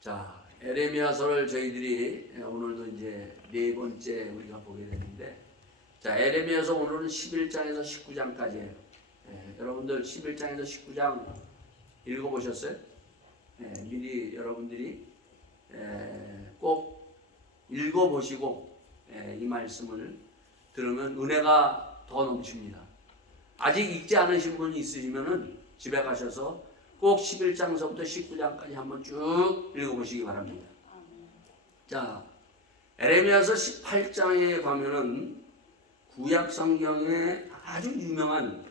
자, 에레미야서를 저희들이 오늘도 이제 네 번째 우리가 보게 되는데, 자, 에레미야서 오늘은 11장에서 19장까지예요. 여러분들 11장에서 19장 읽어보셨어요? 미리 여러분들이 꼭 읽어보시고 이 말씀을 들으면 은혜가 더 넘칩니다. 아직 읽지 않으신 분이 있으시면은 집에 가셔서 꼭 11장서부터 19장까지 한번 쭉 읽어보시기 바랍니다. 자, 에레미야서 18장에 가면은 구약 성경에 아주 유명한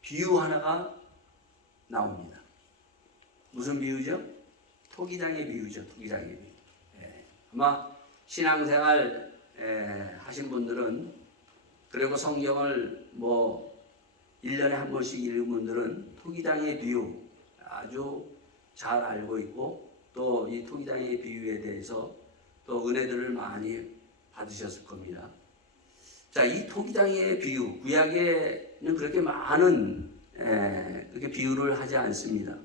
비유 하나가 나옵니다. 무슨 비유죠? 토기장의 비유죠. 토기장의 비유. 아마 신앙생활 하신 분들은, 그리고 성경을 1년에 한 번씩 읽은 분들은 토기장의 비유 아주 잘 알고 있고, 또 이 토기장의 비유에 대해서 또 은혜들을 많이 받으셨을 겁니다. 자, 이 토기장의 비유, 구약에는 그렇게 많은 그렇게 비유를 하지 않습니다.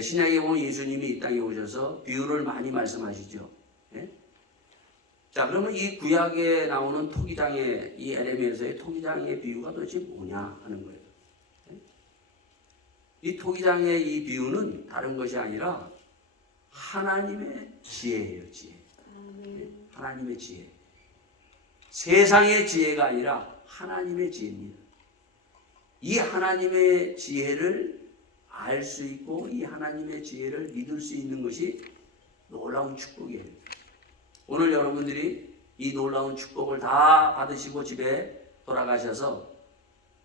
신약에 보면 예수님이 이 땅에 오셔서 비유를 많이 말씀하시죠. 자, 그러면 이 구약에 나오는 토기장의, 이 에레미야서의 토기장의 비유가 도대체 뭐냐 하는 거예요. 이 토기장의 이 비유는 다른 것이 아니라 하나님의 지혜예요, 지혜. 하나님의 지혜. 세상의 지혜가 아니라 하나님의 지혜입니다. 이 하나님의 지혜를 알 수 있고, 이 하나님의 지혜를 믿을 수 있는 것이 놀라운 축복이에요. 오늘 여러분들이 이 놀라운 축복을 다 받으시고 집에 돌아가셔서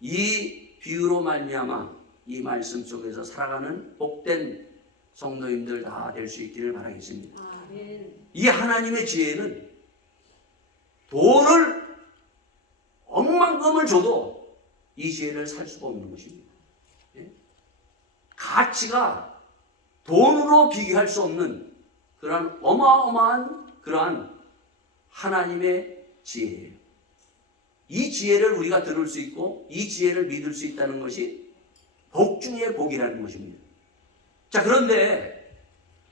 이 비유로 말미암아 이 말씀 속에서 살아가는 복된 성도님들 다 될 수 있기를 바라겠습니다. 이 하나님의 지혜는 돈을 억만금을 줘도 이 지혜를 살 수가 없는 것입니다. 가치가 돈으로 비교할 수 없는 그러한 어마어마한 그러한 하나님의 지혜예요. 이 지혜를 우리가 들을 수 있고 이 지혜를 믿을 수 있다는 것이 복 중의 복이라는 것입니다. 자, 그런데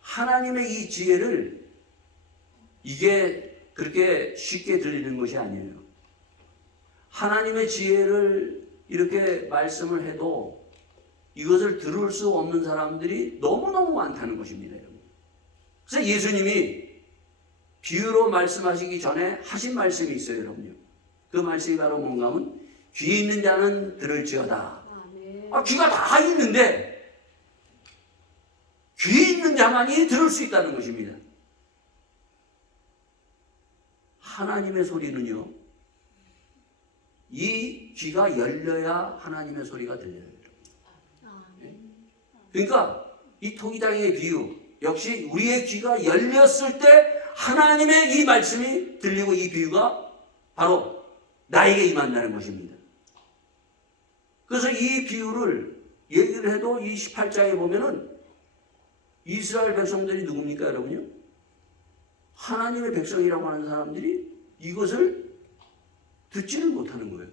하나님의 이 지혜를 이게 그렇게 쉽게 들리는 것이 아니에요. 하나님의 지혜를 이렇게 말씀을 해도 이것을 들을 수 없는 사람들이 너무너무 많다는 것입니다. 그래서 예수님이 비유로 말씀하시기 전에 하신 말씀이 있어요, 여러분요. 그 말씀이 바로 뭔가 하면 귀 있는 자는 들을지어다. 귀가 다 있는데 귀 있는 자만이 들을 수 있다는 것입니다. 하나님의 소리는요, 이 귀가 열려야 하나님의 소리가 들려요. 그러니까 이 토기장의 비유 역시 우리의 귀가 열렸을 때 하나님의 이 말씀이 들리고 이 비유가 바로 나에게 임한다는 것입니다. 그래서 이 비유를 얘기를 해도 이 18장에 보면은 이스라엘 백성들이 누굽니까, 여러분요? 하나님의 백성이라고 하는 사람들이 이것을 듣지는 못하는 거예요.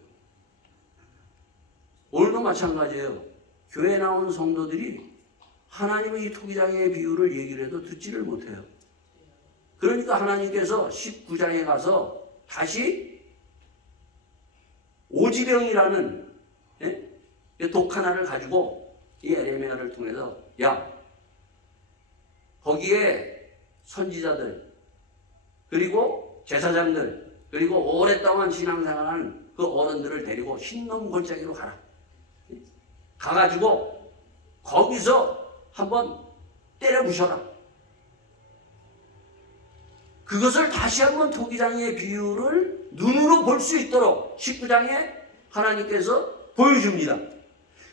오늘도 마찬가지예요. 교회에 나오는 성도들이 하나님의 이 토기장의 비유를 얘기를 해도 듣지를 못해요. 그러니까 하나님께서 19장에 가서 다시 오지병이라는 독 하나를 가지고 이 에레미야를 통해서, 야, 거기에 선지자들 그리고 제사장들 그리고 오랫동안 신앙생활하는 그 어른들을 데리고 흰놈 골짜기로 가라. 가가지고 거기서 한번 때려 부셔라. 그것을 다시 한번 토기장의 비유를 눈으로 볼 수 있도록 19장에 하나님께서 보여줍니다.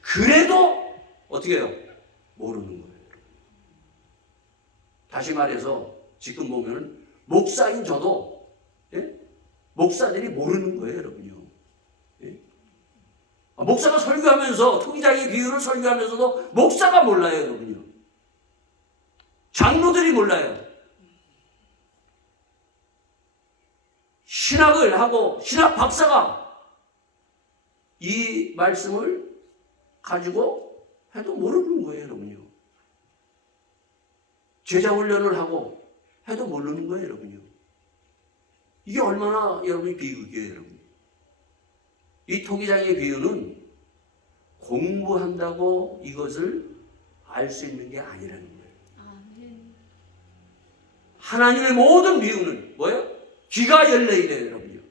그래도 어떻게 해요? 모르는 거예요. 다시 말해서 지금 보면 목사인 저도 목사들이 모르는 거예요, 여러분요. 목사가 설교하면서 토기장의 비유를 설교하면서도 목사가 몰라요, 여러분요. 장로들이 몰라요. 신학을 하고 신학 박사가 이 말씀을 가지고 해도 모르는 거예요, 여러분요. 제자 훈련을 하고 해도 모르는 거예요, 여러분요. 이게 얼마나 여러분이 비극이에요, 여러분. 이 토기장의 비유는 공부한다고 이것을 알 수 있는 게 아니라는 거예요. 하나님의 모든 비유는 뭐예요? 귀가 열려야 돼요, 여러분요.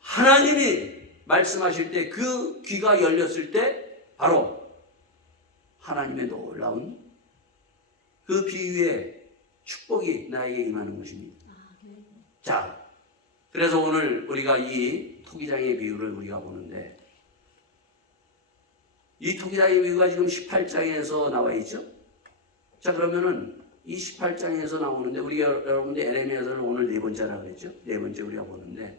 하나님이 말씀하실 때 그 귀가 열렸을 때 바로 하나님의 놀라운 그 비유의 축복이 나에게 임하는 것입니다. 자, 그래서 오늘 우리가 이 토기장의 비유를 우리가 보는데, 이 토기장의 비유가 지금 18장에서 나와 있죠. 자, 그러면은 이 18장에서 나오는데, 우리가 여러분들 에레미야서는 오늘 네 번째라고 그랬죠. 네 번째 우리가 보는데,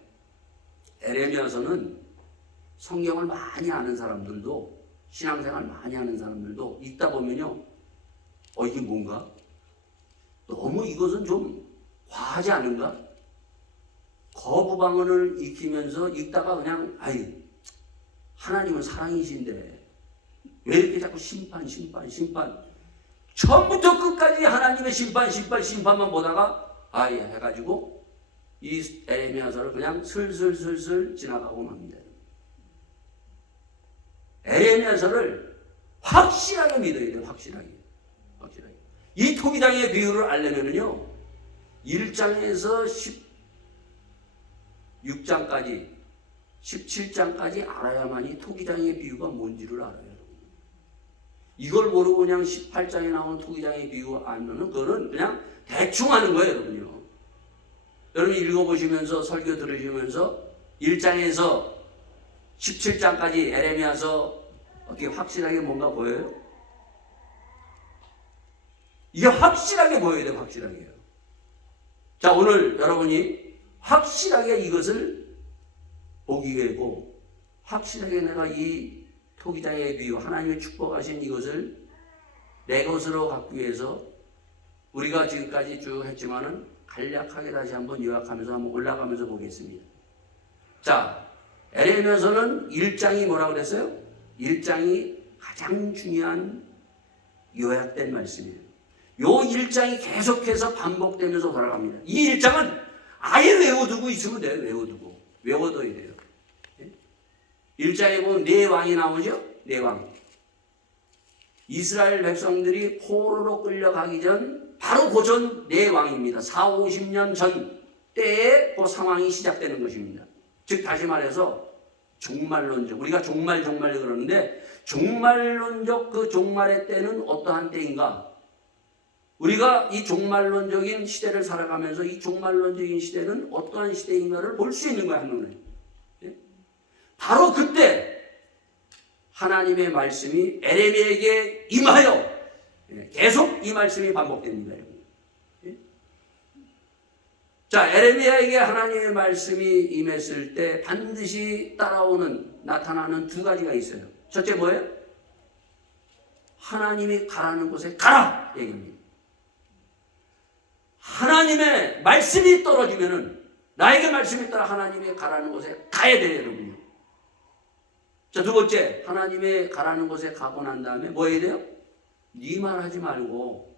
에레미야서는 성경을 많이 아는 사람들도, 신앙생활 많이 하는 사람들도 읽다 보면요, 이게 뭔가? 너무 이것은 좀 과하지 않은가? 거부방언을 익히면서 읽다가 그냥, 하나님은 사랑이신데 왜 이렇게 자꾸 심판. 처음부터 끝까지 하나님의 심판만 보다가 해가지고 이 에레미야서를 그냥 슬슬 지나가고 맙니다. 에레미야서를 확실하게 믿어야 돼요. 확실하게. 이 토기장의 비유를 알려면은요, 1장에서 16장까지 17장까지 알아야만 이 토기장의 비유가 뭔지를 알아요. 이걸 모르고 그냥 18장에 나오는 토기장의 비유 알면은 그거는 그냥 대충 하는 거예요, 여러분요. 여러분 읽어보시면서 설교 들으시면서 1장에서 17장까지 에레미야서 어떻게 확실하게 뭔가 보여요? 이게 확실하게 보여야 돼요, 확실하게요. 자, 오늘 여러분이 확실하게 이것을 보기 위해고, 확실하게 내가 이 토기장의 비유, 하나님의 축복하신 이것을 내 것으로 갖기 위해서 우리가 지금까지 쭉 했지만은 간략하게 다시 한번 요약하면서 한번 올라가면서 보겠습니다. 자, 에레미야서는 1장이 뭐라고 그랬어요? 1장이 가장 중요한 요약된 말씀이에요. 요 1장이 계속해서 반복되면서 돌아갑니다. 이 1장은 아예 외워두고 있으면 돼요. 외워둬야 돼요. 1장에 보면 네 왕이 나오죠? 네 왕. 이스라엘 백성들이 포로로 끌려가기 전 바로 그 전 네 왕입니다. 40-50년 전 때에 그 상황이 시작되는 것입니다. 즉 다시 말해서 종말론적, 우리가 종말 그러는데 종말론적 그 종말의 때는 어떠한 때인가? 우리가 이 종말론적인 시대를 살아가면서 이 종말론적인 시대는 어떠한 시대인가를 볼 수 있는 거야, 한눈에. 바로 그때 하나님의 말씀이 에레미야에게 임하여 계속 이 말씀이 반복됩니다. 자, 에레미야에게 하나님의 말씀이 임했을 때 반드시 나타나는 두 가지가 있어요. 첫째 뭐예요? 하나님이 가라는 곳에 가라! 얘기입니다. 하나님의 말씀이 떨어지면은, 나에게 말씀이 따라 하나님의 가라는 곳에 가야 돼요, 여러분요. 자, 두 번째, 하나님의 가라는 곳에 가고 난 다음에 뭐 해야 돼요? 네 말 하지 말고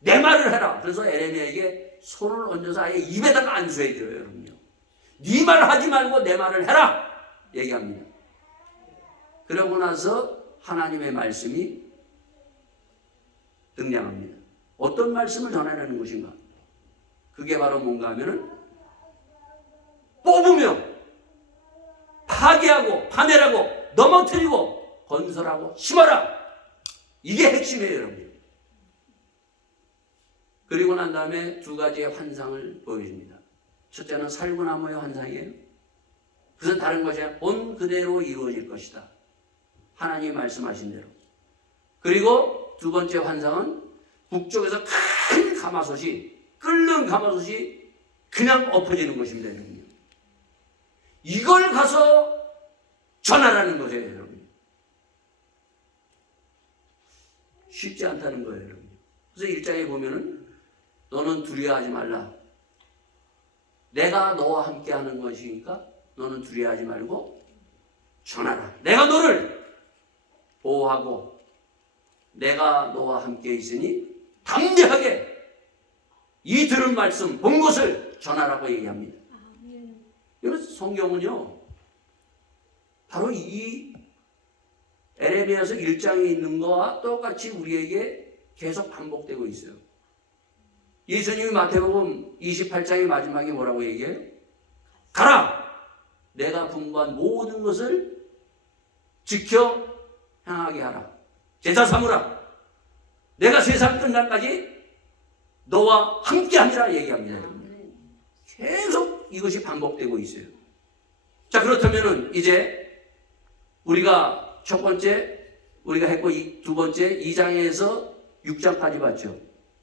내 말을 해라. 그래서 에레미야에게 손을 얹어서 아예 입에다가 안수해야 돼요, 여러분요. 네 말 하지 말고 내 말을 해라! 얘기합니다. 그러고 나서 하나님의 말씀이 등장합니다. 어떤 말씀을 전해내는 것인가? 그게 바로 뭔가 하면은 뽑으며 파괴하고 파멸하고 넘어뜨리고 건설하고 심어라. 이게 핵심이에요, 여러분. 그리고 난 다음에 두 가지의 환상을 보여줍니다. 첫째는 살구나무의 환상이에요. 그것은 다른 것이 아니라 온 그대로 이루어질 것이다. 하나님이 말씀하신 대로. 그리고 두 번째 환상은 북쪽에서 큰 가마솥이, 끓는 가마솥이 그냥 엎어지는 것입니다, 여러분. 이걸 가서 전하라는 거죠, 여러분. 쉽지 않다는 거예요, 여러분. 그래서 1장에 보면은 너는 두려워하지 말라. 내가 너와 함께 하는 것이니까 너는 두려워하지 말고 전하라. 내가 너를 보호하고 내가 너와 함께 있으니 담대하게 이 들은 말씀 본 것을 전하라고 얘기합니다. 이런 성경은요 바로 이 에레미야서 1장에 있는 거와 똑같이 우리에게 계속 반복되고 있어요. 예수님이 마태복음 28장의 마지막에 뭐라고 얘기해요? 가라! 내가 분부한 모든 것을 지켜 행하게 하라. 제자 삼으라. 내가 세상 끝날까지 너와 함께하리라 얘기합니다. 계속 이것이 반복되고 있어요. 자, 그렇다면은 이제 우리가 첫 번째 우리가 했고 두 번째 2장에서 6장까지 봤죠.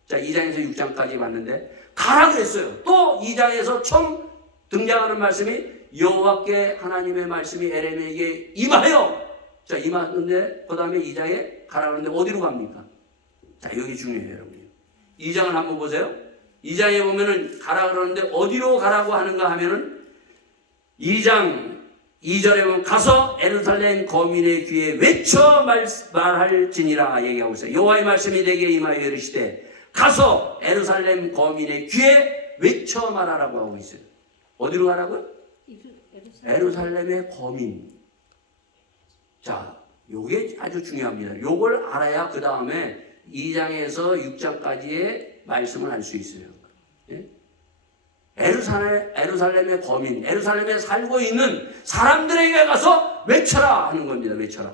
자, 2장에서 6장까지 봤는데 가라 그랬어요. 또 2장에서 처음 등장하는 말씀이 여호와께 하나님의 말씀이 에레미야에게 임하여. 자, 임하는데 그 다음에 2장에 가라 그러는데 어디로 갑니까? 자, 여기 중요해요, 여러분. 2장을 한번 보세요. 2장에 보면은 가라 그러는데 어디로 가라고 하는가 하면은 2장 2절에 보면 가서 예루살렘 거민의 귀에 외쳐 말할지니라 얘기하고 있어요. 여호와의 말씀이 내게 임하여 이르시되 가서 예루살렘 거민의 귀에 외쳐 말하라고 하고 있어요. 어디로 가라고요? 예루살렘의 거민. 자, 요게 아주 중요합니다. 요걸 알아야 그 다음에 2장에서 6장까지의 말씀을 알 수 있어요. 예? 예루살렘의 거민, 예루살렘에 살고 있는 사람들에게 가서 외쳐라 하는 겁니다. 외쳐라.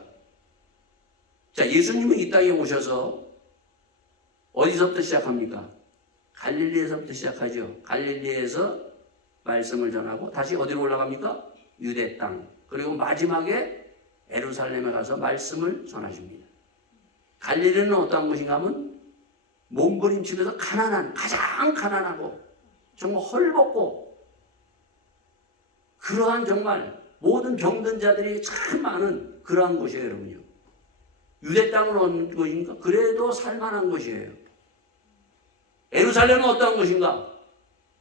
자, 예수님은 이 땅에 오셔서 어디서부터 시작합니까? 갈릴리에서부터 시작하죠. 갈릴리에서 말씀을 전하고 다시 어디로 올라갑니까? 유대 땅. 그리고 마지막에 예루살렘에 가서 말씀을 전하십니다. 갈릴리는 어떠한 곳인가 하면 몸부림치면서 가난한, 가장 가난하고 정말 헐벗고 그러한 정말 모든 병든 자들이 참 많은 그러한 곳이에요, 여러분요. 유대 땅은 어떤 곳인가? 그래도 살만한 곳이에요. 예루살렘은 어떠한 곳인가?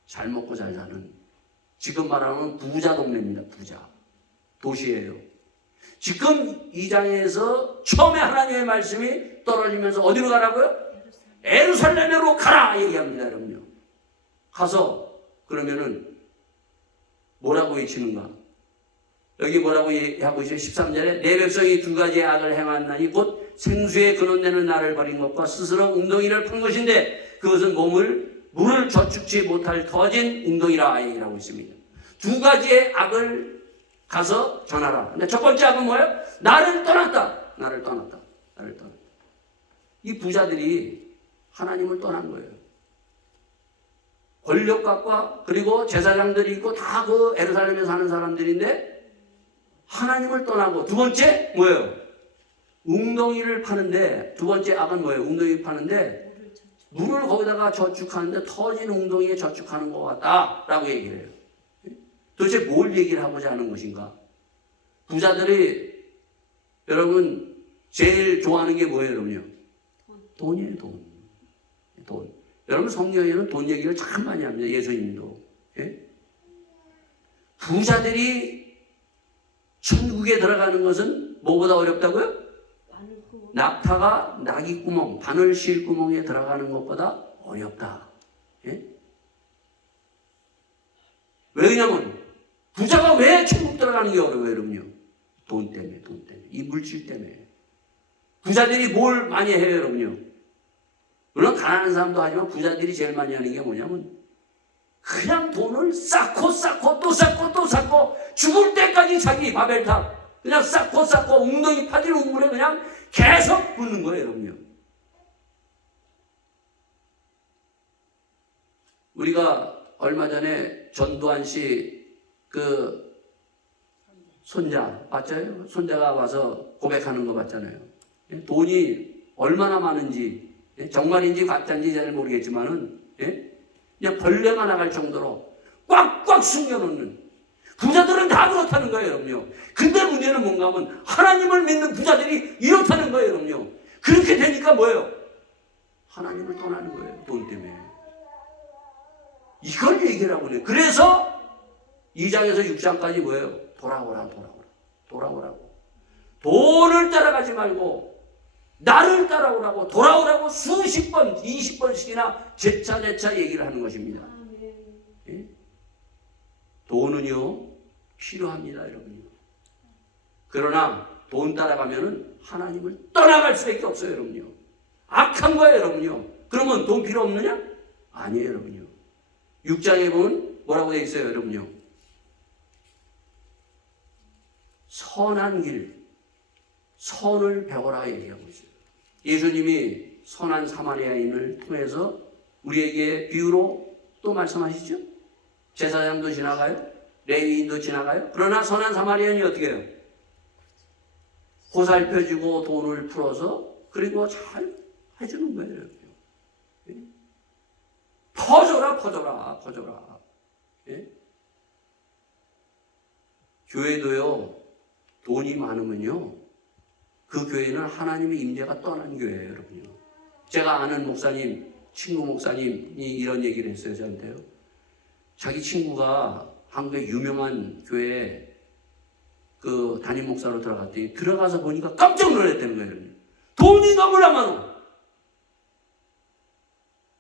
잘 먹고 잘 사는, 지금 말하는 부자 동네입니다. 부자 도시예요. 지금 2장에서 처음에 하나님의 말씀이 떨어지면서 어디로 가라고요? 예루살렘으로 가라 얘기합니다, 여러분요. 가서 그러면은 뭐라고 외치는가? 여기 뭐라고 하고 있어요? 13절에 내 백성이 두 가지의 악을 행하나니 곧 생수에 근원되는 나를 버린 것과 스스로 웅덩이를 판 것인데 그것은 물을 저축치 못할 터진 웅덩이라 얘기하고 있습니다. 두 가지의 악을 가서 전하라. 근데 첫 번째 악은 뭐예요? 나를 떠났다. 나를 떠났다. 나를 떠났다. 이 부자들이 하나님을 떠난 거예요. 권력각과 그리고 제사장들이 있고 다 그 예루살렘에 사는 사람들인데 하나님을 떠나고 두 번째 뭐예요? 웅덩이를 파는데 두 번째 악은 뭐예요? 웅덩이 파는데 물을 거기다가 저축하는데 터진 웅덩이에 저축하는 것 같다라고 얘기를 해요. 도대체 뭘 얘기를 하고자 하는 것인가? 부자들이 여러분 제일 좋아하는 게 뭐예요, 여러분요? 돈이에요, 돈. 돈. 여러분 성경에는 돈 얘기를 참 많이 합니다. 예수님도. 예? 부자들이 천국에 들어가는 것은 뭐보다 어렵다고요? 낙타가 나귀구멍, 바늘 실 구멍에 들어가는 것보다 어렵다. 예? 왜냐면 부자가 왜 천국 들어가는 게 어려워요, 여러분요? 돈 때문에, 돈 때문에. 이 물질 때문에. 부자들이 뭘 많이 해요, 여러분요? 물론 가난한 사람도 하지만 부자들이 제일 많이 하는 게 뭐냐면 그냥 돈을 쌓고 또 쌓고 죽을 때까지 자기 바벨탑 그냥 쌓고 웅덩이 파질 우물에 그냥 계속 붓는 거예요, 여러분요. 우리가 얼마 전에 전두환 씨 그 손자 봤잖아요. 손자가 와서 고백하는 거 봤잖아요. 돈이 얼마나 많은지 정말인지 가짜인지 잘 모르겠지만은 그냥 벌레가 나갈 정도로 꽉꽉 숨겨놓는 부자들은 다 그렇다는 거예요, 여러분요. 근데 문제는 뭔가 하면 하나님을 믿는 부자들이 이렇다는 거예요, 여러분요. 그렇게 되니까 뭐예요? 하나님을 떠나는 거예요, 돈 때문에. 이걸 얘기를 하고 그래요. 그래서 2장에서 6장까지 뭐예요? 돌아오라고. 돈을 따라가지 말고 나를 따라오라고 돌아오라고 수십 번, 20번씩이나 재차 얘기를 하는 것입니다. 예? 돈은요 필요합니다, 여러분요. 그러나 돈 따라가면은 하나님을 떠나갈 수밖에 없어요, 여러분요. 악한 거예요, 여러분요. 그러면 돈 필요 없느냐? 아니에요, 여러분요. 6장에 보면 뭐라고 되어 있어요, 여러분요. 선한 길, 선을 배워라 얘기하고 있어요. 예수님이 선한 사마리아인을 통해서 우리에게 비유로 또 말씀하시죠. 제사장도 지나가요, 레위인도 지나가요. 그러나 선한 사마리아인이 어떻게 해요? 보살펴주고 돈을 풀어서 그리고 잘 해주는 거예요. 퍼줘라. 예? 교회도요, 돈이 많으면요, 그 교회는 하나님의 임재가 떠난 교회예요, 여러분요. 제가 아는 목사님, 친구 목사님이 이런 얘기를 했어요, 저한테요. 자기 친구가 한국의 유명한 교회에 그 담임 목사로 들어갔더니 들어가서 보니까 깜짝 놀랐다는 거예요, 여러분. 돈이 너무나 많아.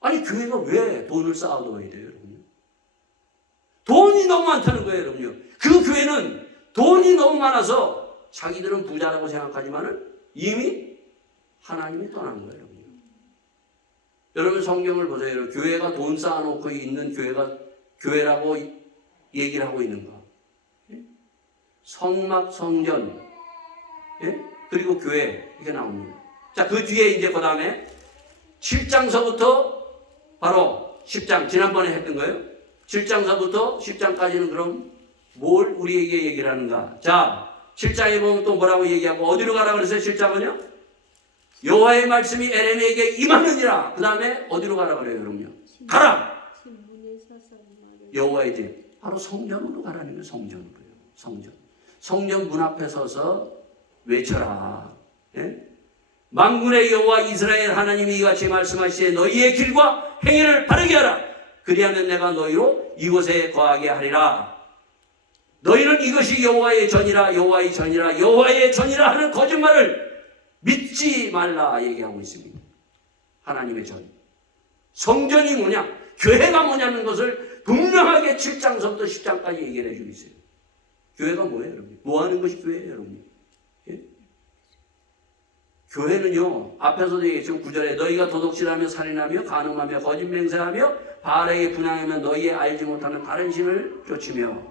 아니, 교회가 왜 돈을 쌓아둬야 돼요, 여러분? 돈이 너무 많다는 거예요, 여러분요. 그 교회는 돈이 너무 많아서 자기들은 부자라고 생각하지만은 이미 하나님이 떠난 거예요, 여러분. 여러분 성경을 보세요. 여러분. 교회가 돈 쌓아놓고 있는 교회가 교회라고 얘기를 하고 있는가? 예? 성막, 성전, 예? 그리고 교회 이게 나옵니다. 자, 그 뒤에 이제 그 다음에 7장서부터 바로 10장 지난번에 했던 거예요. 7장서부터 10장까지는 그럼 뭘 우리에게 얘기를 하는가? 자, 7장에 보면 또 뭐라고 얘기하고 어디로 가라 그랬어요? 7장은요? 여호와의 말씀이 에레미야에게 임하느니라. 그 다음에 어디로 가라 그래요, 여러분요? 가라. 여호와의 집, 바로 성전으로 가라는 거예요. 성전으로요. 성전. 성전 문 앞에 서서 외쳐라. 예? 만군의 여호와 이스라엘 하나님이 이같이 말씀하시되 너희의 길과 행위를 바르게 하라. 그리하면 내가 너희로 이곳에 거하게 하리라. 너희는 이것이 여호와의 전이라 여호와의 전이라 여호와의 전이라 하는 거짓말을 믿지 말라 얘기하고 있습니다. 하나님의 전. 성전이 뭐냐? 교회가 뭐냐는 것을 분명하게 7장서부터 10장까지 얘기를 해주고 있어요. 교회가 뭐예요, 여러분? 뭐 하는 것이 교회예요, 여러분? 예? 교회는요, 앞에서도 얘기했지만 9절에 너희가 도둑질하며 살인하며 간음하며 거짓 맹세하며 바알에게 분향하며 너희의 알지 못하는 다른 신을 쫓으며,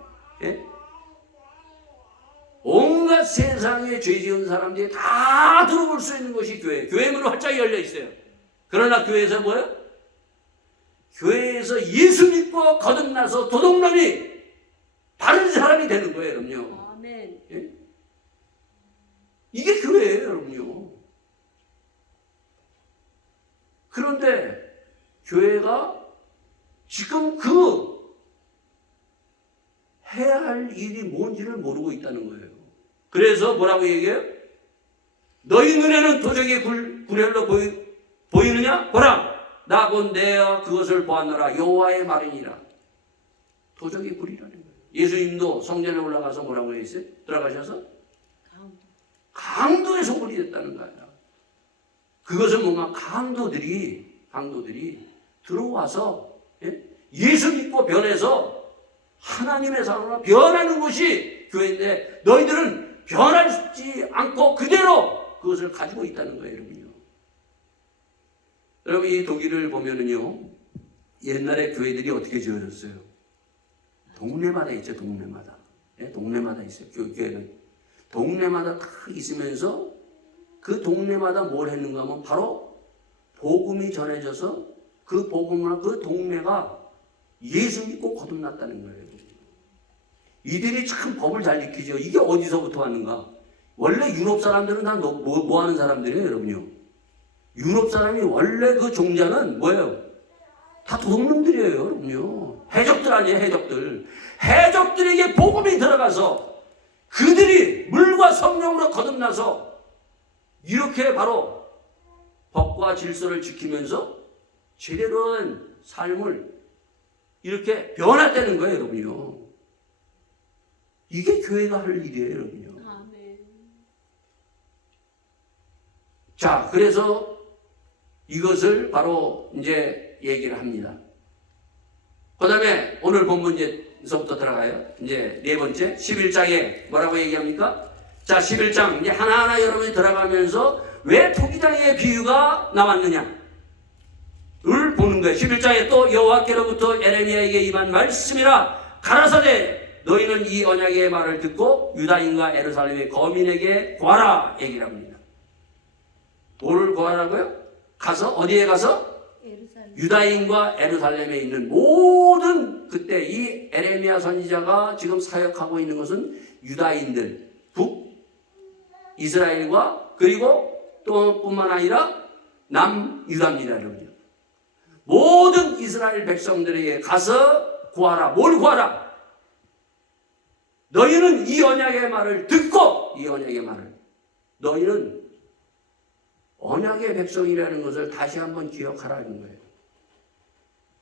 예? 온갖 세상에 죄 지은 사람들이 다 들어볼 수 있는 것이 교회. 교회 문은 활짝 열려 있어요. 그러나 교회에서 뭐예요? 교회에서 예수 믿고 거듭나서 도둑놈이 바른 사람이 되는 거예요, 여러분요. 아멘. 예? 이게 교회예요, 여러분요. 그런데 교회가 지금 해야 할 일이 뭔지를 모르고 있다는 거예요. 그래서 뭐라고 얘기해요? 너희 눈에는 도적의 굴혈로 보이느냐? 보라! 나 곧 내가 그것을 보았노라. 여호와의 말이니라. 도적의 굴이라는 거예요. 예수님도 성전에 올라가서 뭐라고 했어요? 들어가셔서 강도의 소굴이 됐다는 거예요. 그것은 뭔가 강도들이 들어와서 예수 믿고 변해서 하나님의 사람으로 변하는 것이 교회인데 너희들은 변하지 않고 그대로 그것을 가지고 있다는 거예요, 여러분요. 여러분 이 독일을 보면은요, 옛날에 교회들이 어떻게 지어졌어요? 동네마다 있죠, 동네마다. 네, 동네마다 있어요, 교회가. 동네마다 다 있으면서 그 동네마다 뭘 했는가 하면 바로 복음이 전해져서 그 복음과 그 동네가 예수 믿고 거듭났다는 거예요. 이들이 참 법을 잘 지키죠. 이게 어디서부터 왔는가? 원래 유럽 사람들은 다 뭐 하는 사람들이에요, 여러분요? 유럽 사람이 원래 그 종자는 뭐예요? 다 도둑놈들이에요, 여러분요. 해적들 아니에요, 해적들. 해적들에게 복음이 들어가서 그들이 물과 성령으로 거듭나서 이렇게 바로 법과 질서를 지키면서 제대로 된 삶을 이렇게 변화되는 거예요, 여러분요. 이게 교회가 할 일이에요, 여러분요. 아멘. 자, 그래서 이것을 바로 이제 얘기를 합니다. 그 다음에 오늘 본문에서부터 들어가요. 이제 네 번째 11장에 뭐라고 얘기합니까? 자, 11장 이제 하나하나 여러분이 들어가면서 왜 토기장의 비유가 나왔느냐 를 보는 거예요. 11장에 또 여호와께로부터 에레미야에게 임한 말씀이라 가라사대 너희는 이 언약의 말을 듣고 유다인과 예루살렘의 거민에게 구하라 얘기를 합니다. 뭐를 구하라고요? 가서 어디에 가서? 유다인과 예루살렘에 있는 모든 그때 이 에레미야 선지자가 지금 사역하고 있는 것은 유다인들, 북 이스라엘과 그리고 또 뿐만 아니라 남유다입니다. 여러분요. 모든 이스라엘 백성들에게 가서 구하라. 뭘 구하라? 너희는 이 언약의 말을 듣고 이 언약의 말을 너희는 언약의 백성이라는 것을 다시 한번 기억하라는 거예요.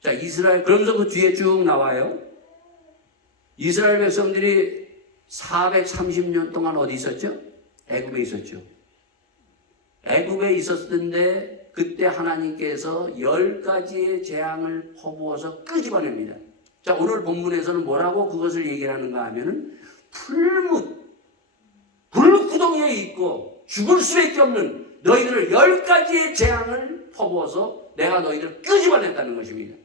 자, 이스라엘 그러면서 그 뒤에 쭉 나와요. 이스라엘 백성들이 430년 동안 어디 있었죠? 애굽에 있었죠. 애굽에 있었는데 그때 하나님께서 10가지의 재앙을 퍼부어서 끄집어냅니다. 자, 오늘 본문에서는 뭐라고 그것을 얘기를 하는가 하면은 불구덩이에 있고 죽을 수밖에 없는 너희들을 10가지의 재앙을 퍼부어서 내가 너희들을 끄집어냈다는 것입니다.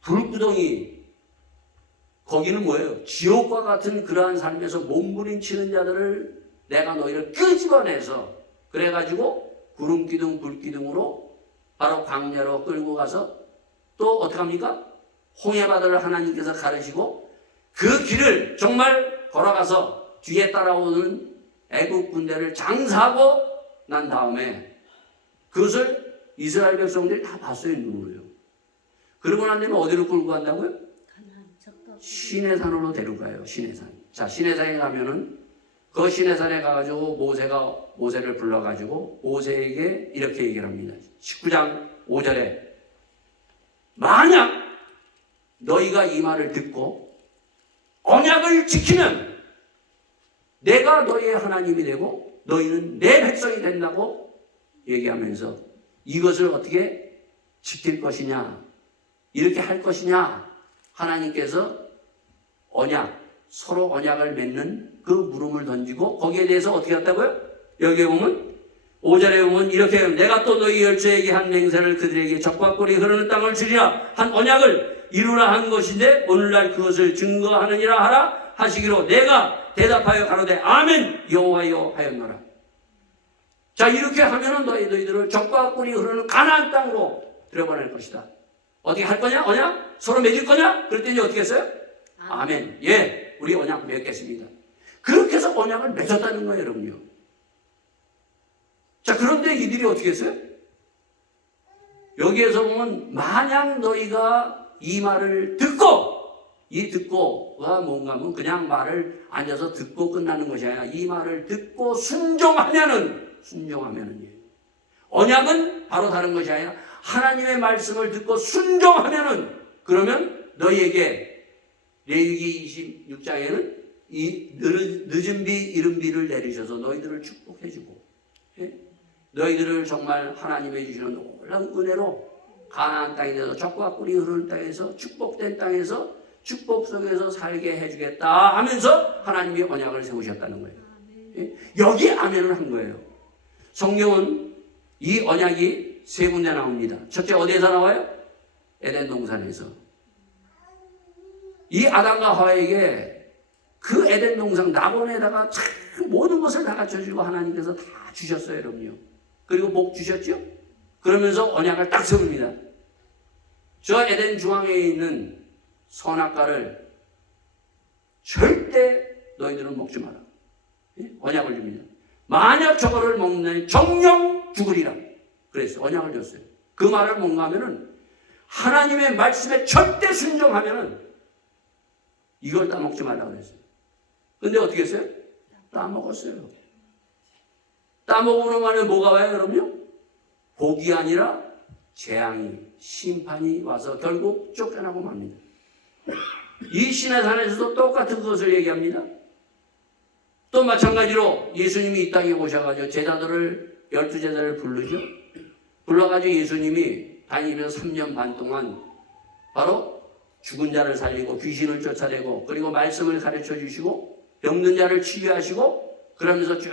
불구덩이 거기는 뭐예요? 지옥과 같은 그러한 삶에서 몸부림치는 자들을 내가 너희를 끄집어내서 그래가지고 구름기둥 불기둥으로 바로 광야로 끌고 가서 또 어떻게 합니까? 홍해바다를 하나님께서 가르시고 그 길을 정말 걸어가서 뒤에 따라오는 애국 군대를 장사하고 난 다음에 그것을 이스라엘 백성들이 다 봤어요, 눈으로요. 그러고 난 다음에 어디로 끌고 간다고요? 시내산으로 데려가요. 시내산. 자, 시내산에 가면은 그 시내산에 가가지고 모세가 모세를 불러가지고 모세에게 이렇게 얘기를 합니다. 19장 5절에 만약 너희가 이 말을 듣고 언약을 지키면 내가 너희의 하나님이 되고 너희는 내 백성이 된다고 얘기하면서 이것을 어떻게 지킬 것이냐 이렇게 할 것이냐 하나님께서 언약 서로 언약을 맺는 그 물음을 던지고 거기에 대해서 어떻게 했다고요? 여기에 보면 5절에 보면 이렇게 내가 또 너희 열조에게 한 맹세를 그들에게 적과 꿀이 흐르는 땅을 주리라 한 언약을 이루라 한 것인데 오늘날 그것을 증거하느니라 하라 하시기로 내가 대답하여 가로되 아멘 여호와여 하였노라. 자, 이렇게 하면은 너희들을 적과 꿀이 흐르는 가나안 땅으로 들여보낼 것이다. 어떻게 할 거냐? 언약? 서로 맺을 거냐? 그랬더니 어떻게 했어요? 아멘. 예, 우리 언약 맺겠습니다. 그렇게 해서 언약을 맺었다는 거예요, 여러분요. 자, 그런데 이들이 어떻게 했어요? 여기에서 보면 만약 너희가 이 말을 듣고 이 듣고가 뭔가 하면 그냥 말을 앉아서 듣고 끝나는 것이 아니라 이 말을 듣고 순종하면은 언약은 바로 다른 것이 아니라 하나님의 말씀을 듣고 순종하면은 그러면 너희에게 레위기 26장에는 이 늦은 비 이른 비를 내리셔서 너희들을 축복해주고 너희들을 정말 하나님의 주시는 놀라운 은혜로 가나안 땅에 대해서 적과 꿀이 흐르는 땅에서 축복된 땅에서 축복 속에서 살게 해주겠다 하면서 하나님이 언약을 세우셨다는 거예요. 여기 아멘을 한 거예요. 성경은 이 언약이 세 군데 나옵니다. 첫째 어디에서 나와요? 에덴 동산에서. 이 아담과 하와에게 그 에덴 동산 낙원에다가 참 모든 것을 다 갖춰주고 하나님께서 다 주셨어요, 여러분요. 그리고 복 주셨죠? 그러면서 언약을 딱 세웁니다. 저 에덴 중앙에 있는 선악과를 절대 너희들은 먹지 마라. 언약을 줍니다. 만약 저거를 먹는 정령 죽으리라. 그래서 언약을 줬어요. 그 말을 뭔가 하면은 하나님의 말씀에 절대 순종하면은 이걸 따먹지 말라 그랬어요. 근데 어떻게 했어요? 따먹었어요. 따먹으면 만에 뭐가 와요, 여러분요? 복이 아니라 재앙이, 심판이 와서 결국 쫓겨나고 맙니다. 이 시내산에서도 똑같은 것을 얘기합니다. 또 마찬가지로 예수님이 이 땅에 오셔가지고 제자들을 12제자를 부르죠. 불러가지고 예수님이 다니면서 3년 반 동안 바로 죽은 자를 살리고 귀신을 쫓아내고 그리고 말씀을 가르쳐 주시고 병든 자를 치유하시고 그러면서 쭉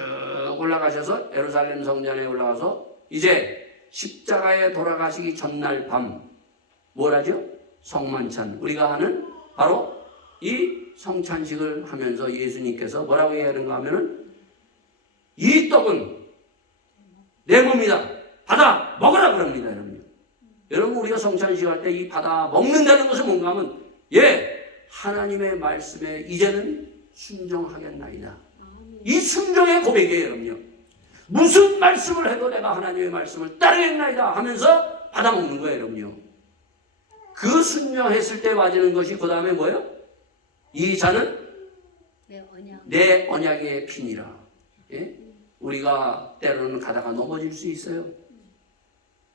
올라가셔서 예루살렘 성전에 올라가서 이제 십자가에 돌아가시기 전날 밤 뭘 하죠? 성만찬 우리가 하는 바로 이 성찬식을 하면서 예수님께서 뭐라고 얘기하는가 하면은 이 떡은 내 몸이다. 받아 먹으라 그럽니다. 여러분 우리가 성찬식 할 때 이 받아 먹는다는 것은 뭔가 하면 하나님의 말씀에 이제는 순종하겠나이다. 이 순종의 고백이에요. 여러분요. 무슨 말씀을 해도 내가 하나님의 말씀을 따르겠나이다 하면서 받아 먹는 거예요. 여러분요. 그 순종했을 때 맞는 것이 그 다음에 뭐예요? 이 잔은 내 언약의 피니라. 예? 우리가 때로는 가다가 넘어질 수 있어요.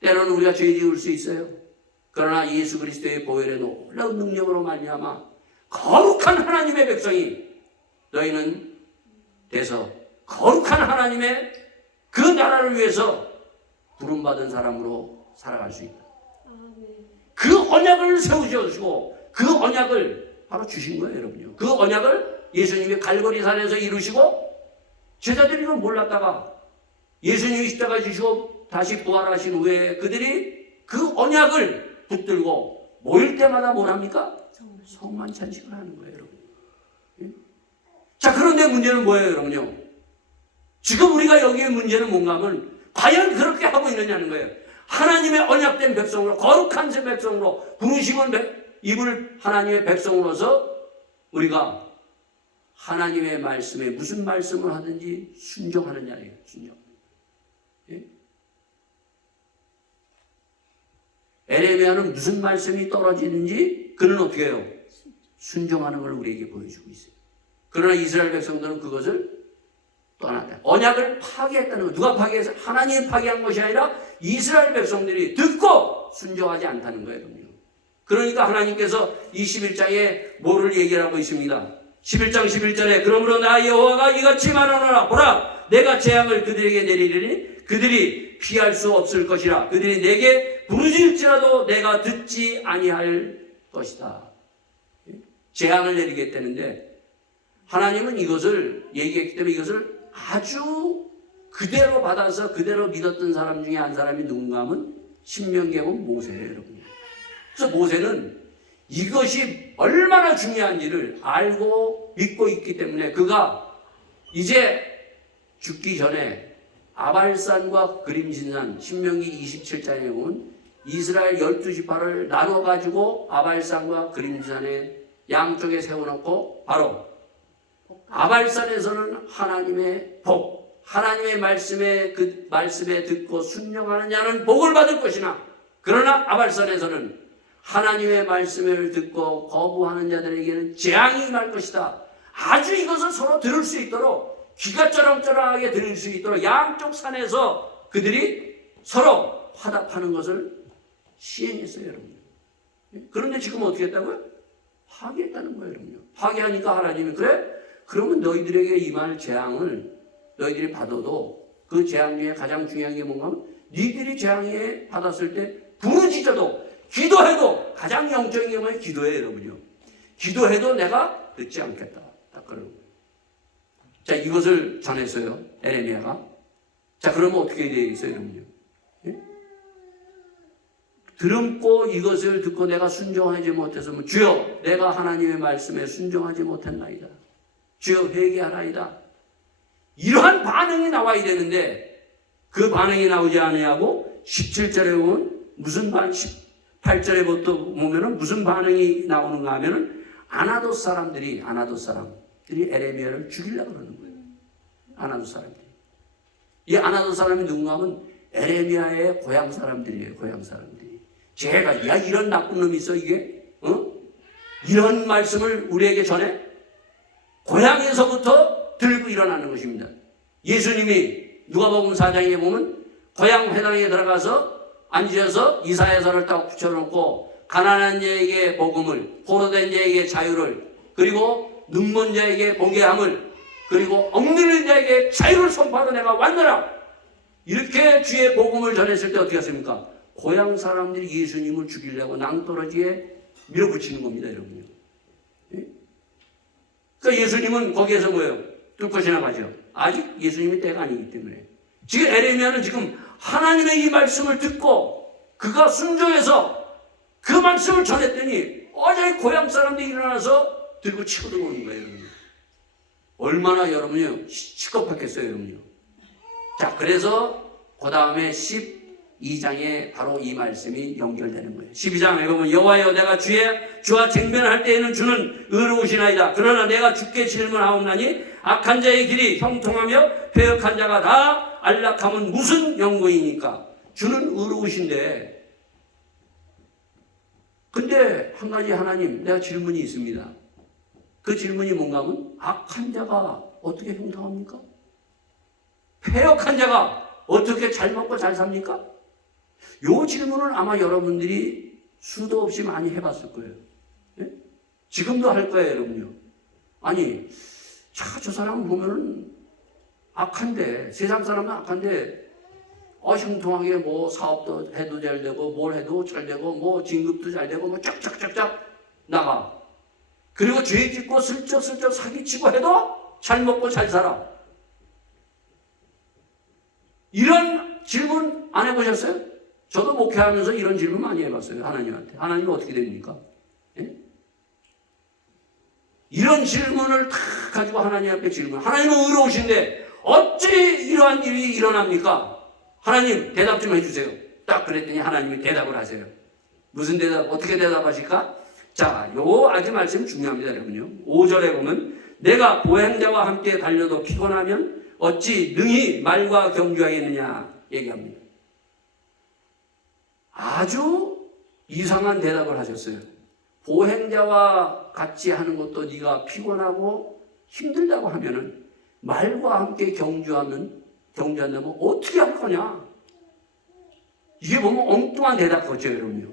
때로는 우리가 죄 지을 수 있어요. 그러나 예수 그리스도의 보혈의 놀라운 능력으로 말미암아 거룩한 하나님의 백성이 너희는 돼서 거룩한 하나님의 그 나라를 위해서 부름받은 사람으로 살아갈 수 있다. 그 언약을 세우셔주시고 그 언약을 바로 주신 거예요. 여러분요. 그 언약을 예수님이 갈보리산에서 이루시고 제자들이 이걸 몰랐다가 예수님이 십자가 주시고 다시 부활하신 후에 그들이 그 언약을 붙들고 모일 때마다 뭘 합니까? 성만찬식을 하는 거예요. 여러분. 예? 자, 그런데 문제는 뭐예요? 여러분요. 지금 우리가 여기에 문제는 뭔가 하면 과연 그렇게 하고 있느냐는 거예요. 하나님의 언약된 백성으로 거룩한 백성으로 부르심을 입을 하나님의 백성으로서 우리가 하나님의 말씀에 무슨 말씀을 하든지 순종하느냐예요. 순종. 예? 에레미야는 무슨 말씀이 떨어지는지 그는 어떻게 해요? 순종하는 걸 우리에게 보여주고 있어요. 그러나 이스라엘 백성들은 그것을 떠났다. 언약을 파괴했다는 거. 누가 파괴해서? 하나님이 파괴한 것이 아니라 이스라엘 백성들이 듣고 순종하지 않다는 거예요. 그러니까 하나님께서 21장에 뭐를 얘기하고 있습니다. 11장 11절에 그러므로 나 여호와가 이같이 말하노라. 보라, 내가 재앙을 그들에게 내리리니 그들이 피할 수 없을 것이라. 그들이 내게 부르짖을지라도 내가 듣지 아니할 것이다. 재앙을 내리겠다는데 하나님은 이것을 얘기했기 때문에 이것을 아주 그대로 받아서 그대로 믿었던 사람 중에 한 사람이 누군가 하면 신명기에 보면 모세예요. 여러분. 그래서 모세는 이것이 얼마나 중요한지를 알고 믿고 있기 때문에 그가 이제 죽기 전에 아발산과 그림신산 신명기 27장에 보면 이스라엘 12지파를 나눠가지고 아발산과 그림신산에 양쪽에 세워놓고 바로 아발산에서는 하나님의 복, 하나님의 말씀에 그 말씀에 듣고 순종하는 자는 복을 받을 것이나 그러나 아발산에서는 하나님의 말씀을 듣고 거부하는 자들에게는 재앙이 임할 것이다. 아주 이것을 서로 들을 수 있도록 귀가 쩌렁쩌렁하게 들을 수 있도록 양쪽 산에서 그들이 서로 화답하는 것을 시행했어요. 여러분. 그런데 지금 어떻게 했다고요? 파괴했다는 거예요. 여러분. 파괴하니까 하나님이 그래? 그러면 너희들에게 임할 재앙을 너희들이 받아도 그 재앙 중에 가장 중요한 게 뭔가 하면 너희들이 재앙에 받았을 때 부르짖어도 기도해도 가장 영적인 게 뭐예요? 기도해요. 여러분요. 기도해도 내가 듣지 않겠다. 딱 그런 거예요. 자, 이것을 전했어요. 에레미야가. 자, 그러면 어떻게 되겠어요? 여러분요. 예? 들음고 이것을 듣고 내가 순종하지 못했으면 주여 내가 하나님의 말씀에 순종하지 못했나이다. 주여 회개하나이다. 이러한 반응이 나와야 되는데 그 반응이 나오지 않냐고 17절에 보면 무슨 반응 18절에부터 보면은 무슨 반응이 나오는가 하면은 아나돗 사람들이 에레미야를 죽이려고 그러는 거예요. 아나돗 사람들이. 이 아나돗 사람이 누군가 하면 에레미야의 고향 사람들이에요. 고향 사람들이. 제가 야 이런 나쁜 놈이 있어 이게? 이런 말씀을 우리에게 전해? 고향에서부터 들고 일어나는 것입니다. 예수님이 누가복음 4장에 보면 고향 회당에 들어가서 앉아서 이사야서를 딱 붙여놓고 가난한 자에게 복음을, 포로된 자에게 자유를, 그리고 눈먼 자에게 보게 함을, 그리고 억눌린 자에게 자유를 선포하러 내가 왔노라. 이렇게 주의 복음을 전했을 때 어떻게 했습니까? 고향 사람들이 예수님을 죽이려고 낭떠러지에 밀어붙이는 겁니다, 여러분요. 예? 그러니까 예수님은 거기에서 뭐예요? 뚫고 지나가죠. 아직 예수님의 때가 아니기 때문에. 지금 에레미야는 지금 하나님의 이 말씀을 듣고 그가 순종해서 그 말씀을 전했더니 어제 고향 사람들이 일어나서 들고 치고 들어오는 거예요, 여러분. 얼마나 여러분이요 시겁했겠어요, 여러분요. 자, 그래서 그 다음에 12장에 바로 이 말씀이 연결되는 거예요. 12장에 보면 여호와여 내가 주와 쟁변할 때에는 주는 의로우시나이다. 그러나 내가 주께 질문하옵나니 악한 자의 길이 형통하며 패역한 자가 다 안락함은 무슨 연고이니까. 주는 의로우신데, 근데 한 가지 하나님 내가 질문이 있습니다. 그 질문이 뭔가 하면 악한 자가 어떻게 형통합니까? 패역한 자가 어떻게 잘 먹고 잘 삽니까? 이 질문을 아마 여러분들이 수도 없이 많이 해봤을 거예요. 예? 지금도 할 거예요, 여러분요. 아니, 저 사람 보면은 악한데, 세상 사람은 악한데, 형통하게 뭐 사업도 해도 잘 되고, 뭘 해도 잘 되고, 뭐 진급도 잘 되고, 뭐 쫙쫙쫙쫙 나가. 그리고 죄 짓고 슬쩍슬쩍 사기치고 해도 잘 먹고 잘 살아. 이런 질문 안 해보셨어요? 저도 목회하면서 이런 질문 많이 해봤어요. 하나님한테. 하나님은 어떻게 됩니까? 예? 이런 질문을 다 가지고 하나님 앞에 질문. 하나님은 의로우신데 어찌 이러한 일이 일어납니까? 하나님 대답 좀 해주세요. 딱 그랬더니 하나님이 대답을 하세요. 무슨 대답? 어떻게 대답하실까? 자, 요 아주 말씀 중요합니다, 여러분요. 5절에 보면 내가 보행자와 함께 달려도 피곤하면 어찌 능히 말과 경주하겠느냐 얘기합니다. 아주 이상한 대답을 하셨어요. 보행자와 같이 하는 것도 네가 피곤하고 힘들다고 하면은 말과 함께 경주한다면 어떻게 할 거냐? 이게 보면 엉뚱한 대답 거죠, 여러분요.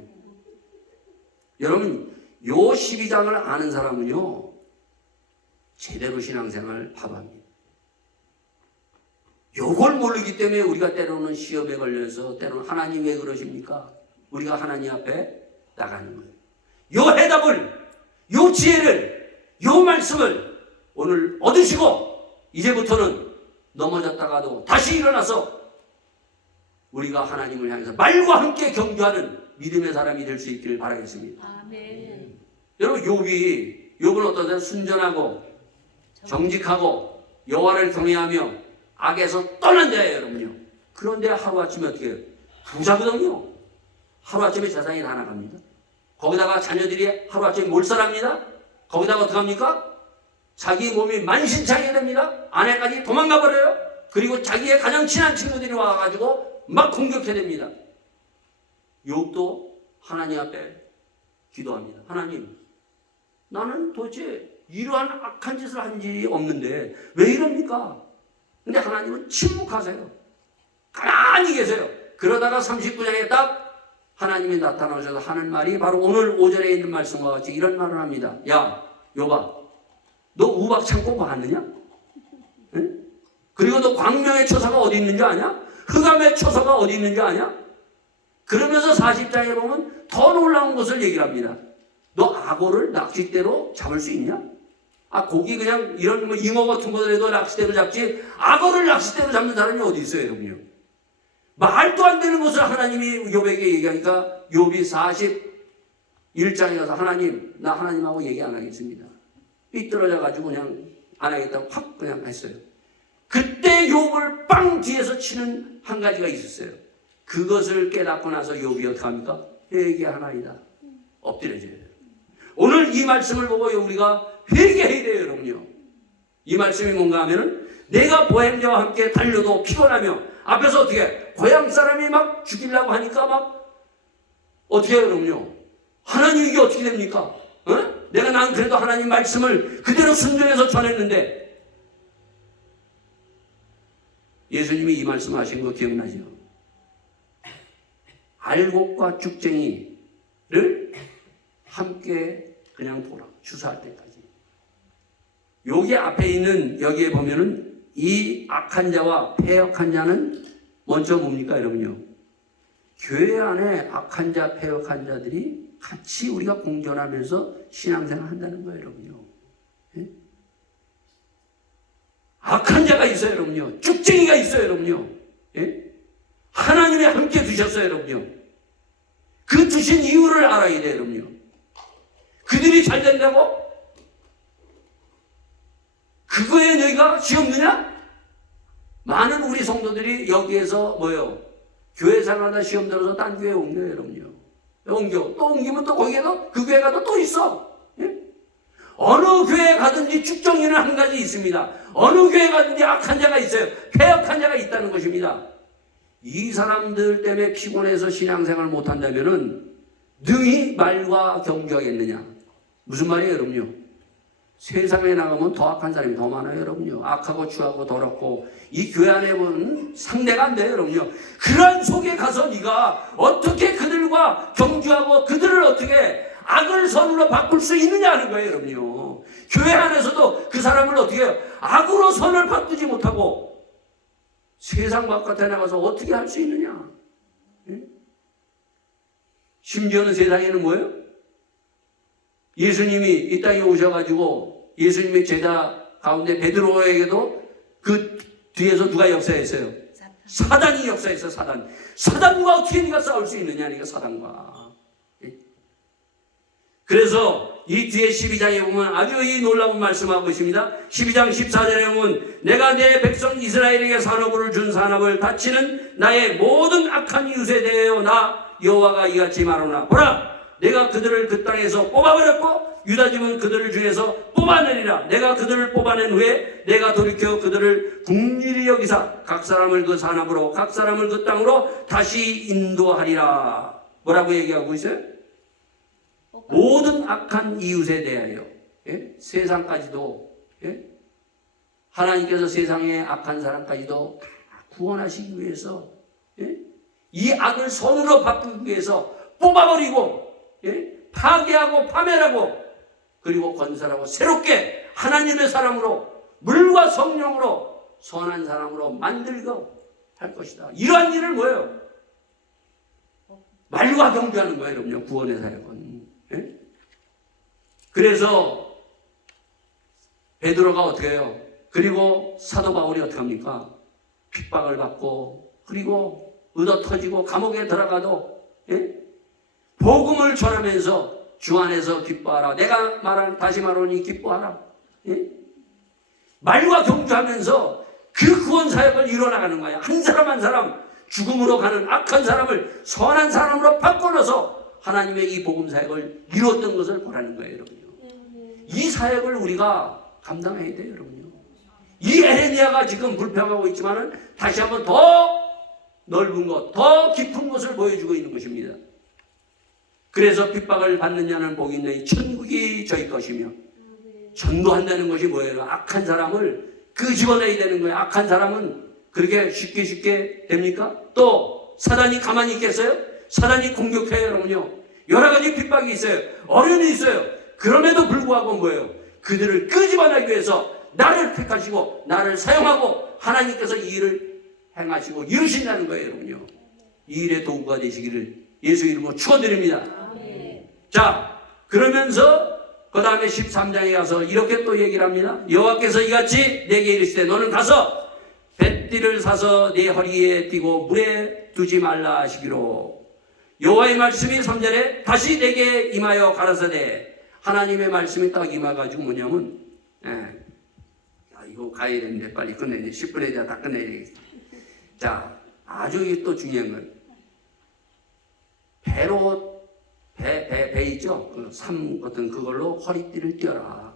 여러분, 요 12장을 아는 사람은요, 제대로 신앙생활 밥합니다. 요걸 모르기 때문에 우리가 때로는 시험에 걸려서 때로는 하나님 왜 그러십니까? 우리가 하나님 앞에 나가는 거예요. 요 해답을, 요 지혜를, 요 말씀을 오늘 얻으시고 이제부터는 넘어졌다가도 다시 일어나서 우리가 하나님을 향해서 말과 함께 경주하는 믿음의 사람이 될 수 있기를 바라겠습니다. 아멘. 여러분, 욥은 어떠세요? 순전하고 정직하고 여호와를 경외하며 악에서 떠난 자예요, 여러분요. 그런데 하루아침에 어떻게 해요? 부자거든요. 하루아침에 재산이 다 나갑니다. 거기다가 자녀들이 하루아침에 몰살합니다. 거기다가 어떻게 합니까? 자기 몸이 만신창이 됩니다. 아내까지 도망가 버려요. 그리고 자기의 가장 친한 친구들이 와가지고 막 공격해 됩니다. 욥도 하나님 앞에 기도합니다. 하나님, 나는 도대체 이러한 악한 짓을 한 일이 없는데 왜 이럽니까? 근데 하나님은 침묵하세요. 가만히 계세요. 그러다가 39장에 딱 하나님이 나타나셔서 하는 말이 바로 오늘 5절에 있는 말씀과 같이 이런 말을 합니다. 야, 욥아, 너 우박 창고 봤느냐? 응? 그리고 너 광명의 처소가 어디 있는지 아냐? 흑암의 처소가 어디 있는지 아냐? 그러면서 40장에 보면 더 놀라운 것을 얘기를 합니다. 너 악어를 낚싯대로 잡을 수 있냐? 고기 그냥 이런 뭐 잉어 같은 거라도 낚싯대로 잡지 악어를 낚싯대로 잡는 사람이 어디 있어요, 여러분요? 말도 안 되는 것을 하나님이 욥에게 얘기하니까 욥이 41장에 가서 하나님, 나 하나님하고 얘기 안 하겠습니다. 삐뚤어져가지고 그냥 안 하겠다고 확 그냥 했어요. 그때 욥을 빵 뒤에서 치는 한 가지가 있었어요. 그것을 깨닫고 나서 욥이 어떻게 합니까? 회개하나이다. 엎드려져요. 오늘 이 말씀을 보고 우리가 회개해야 돼요, 여러분요. 이 말씀이 뭔가 하면은 내가 보행자와 함께 달려도 피곤하며 앞에서 어떻게 고향 사람이 막 죽이려고 하니까 막 어떻게 해요, 여러분요? 하나님 이게 어떻게 됩니까? 어? 난 그래도 하나님 말씀을 그대로 순종해서 전했는데 예수님이 이 말씀 하신 거 기억나죠? 알곡과 죽쟁이를 함께 그냥 주사할 때까지. 여기 앞에 있는 여기에 보면은 이 악한 자와 패역한 자는 먼저 뭡니까 여러분요? 교회 안에 악한 자, 패역한 자들이 같이 우리가 공존하면서 신앙생활 한다는 거예요, 여러분요. 예? 악한 자가 있어요, 여러분요. 쭉쟁이가 있어요, 여러분요. 예? 하나님이 함께 두셨어요, 여러분요. 그 두신 이유를 알아야 돼요, 여러분요. 그들이 잘 된다고? 그거에 너희가 시험느냐? 많은 우리 성도들이 여기에서 뭐요? 교회 생활하다 시험 들어서 딴 교회에 옮겨요, 여러분요. 옮겨. 또 옮기면 또 거기에도 그 교회 가도 또 있어. 예? 어느 교회에 가든지 축정리는 한 가지 있습니다. 어느 교회에 가든지 악한 자가 있어요. 패역한 자가 있다는 것입니다. 이 사람들 때문에 피곤해서 신앙생활 못한다면은 능히 말과 경주하겠느냐? 무슨 말이에요, 여러분요? 세상에 나가면 더 악한 사람이 더 많아요, 여러분요. 악하고 추하고 더럽고 이 교회 안에 보면 상대가 안 돼요, 여러분요. 그런 속에 가서 네가 어떻게 그들과 경주하고 그들을 어떻게 악을 선으로 바꿀 수 있느냐 하는 거예요, 여러분요. 교회 안에서도 그 사람을 어떻게 해요? 악으로 선을 바꾸지 못하고 세상 바깥에 나가서 어떻게 할 수 있느냐? 예? 심지어는 세상에는 뭐예요? 예수님이 이 땅에 오셔가지고 예수님의 제자 가운데 베드로에게도 그 뒤에서 누가 역사했어요? 사단이 역사했어요. 사단과 어떻게 네가 싸울 수 있느냐? 네가 사단과. 그래서 이 뒤에 12장에 보면 아주 이 놀라운 말씀하고 있습니다. 12장 14절에 보면 내가 내 백성 이스라엘에게 산업을 준 산업을 다치는 나의 모든 악한 이웃에 대하여 나 여호와가 이같이 말하노라. 보라, 내가 그들을 그 땅에서 뽑아버렸고 유다 집은 그들을 중에서 뽑아내리라. 내가 그들을 뽑아낸 후에 내가 돌이켜 그들을 긍휼히 여기사 각 사람을 그 산업으로 각 사람을 그 땅으로 다시 인도하리라. 뭐라고 얘기하고 있어요? 모든 악한 이웃에 대하여, 예? 세상까지도, 예? 하나님께서 세상의 악한 사람까지도 다 구원하시기 위해서, 예? 이 악을 선으로 바꾸기 위해서 뽑아버리고, 예? 파괴하고 파멸하고 그리고 건설하고 새롭게 하나님의 사람으로 물과 성령으로 선한 사람으로 만들고 할 것이다. 이러한 일을 뭐예요? 말과 경주하는 거예요, 여러분요. 구원의 사역은. 예? 그래서 베드로가 어떻게 해요? 그리고 사도 바울이 어떻게 합니까? 핍박을 받고 그리고 얻어 터지고 감옥에 들어가도, 예? 복음을 전하면서 주 안에서 기뻐하라. 내가 다시 말하니 기뻐하라. 예? 말과 경주하면서 그 구원 사역을 이뤄나가는 거야. 한 사람 한 사람 죽음으로 가는 악한 사람을 선한 사람으로 바꿔놔서 하나님의 이 복음 사역을 이뤘던 것을 보라는 거예요, 여러분요. 이 사역을 우리가 감당해야 돼요, 여러분요. 이 에레미야가 지금 불평하고 있지만은 다시 한번 더 넓은 것, 더 깊은 것을 보여주고 있는 것입니다. 그래서 핍박을 받는 자는 복이 있나니 천국이 저희 것이며, 전도한다는 것이 뭐예요? 악한 사람을 끄집어내야 되는 거예요. 악한 사람은 그렇게 쉽게 됩니까? 또 사단이 가만히 있겠어요? 사단이 공격해요, 여러분요. 여러 가지 핍박이 있어요. 어려움이 있어요. 그럼에도 불구하고 뭐예요? 그들을 끄집어내기 위해서 나를 택하시고 나를 사용하고 하나님께서 이 일을 행하시고 이루신다는 거예요, 여러분요. 이 일의 도구가 되시기를 예수 이름으로 축원드립니다. 자, 그러면서 그 다음에 13장에 가서 이렇게 또 얘기를 합니다. 여호와께서 이같이 내게 이르시되 너는 가서 뱃띠를 사서 내 허리에 띠고 물에 두지 말라 하시기로. 여호와의 말씀이 3절에 다시 내게 임하여 가라사대. 하나님의 말씀이 딱 임해가지고 뭐냐면, 이거 가야 되는데 빨리 끝내야 돼. 10분에 다 끝내야 되겠다. 자, 아주 이게 또 중요한 거예요. 배 있죠? 그 삼 같은 그걸로 허리띠를 띄어라.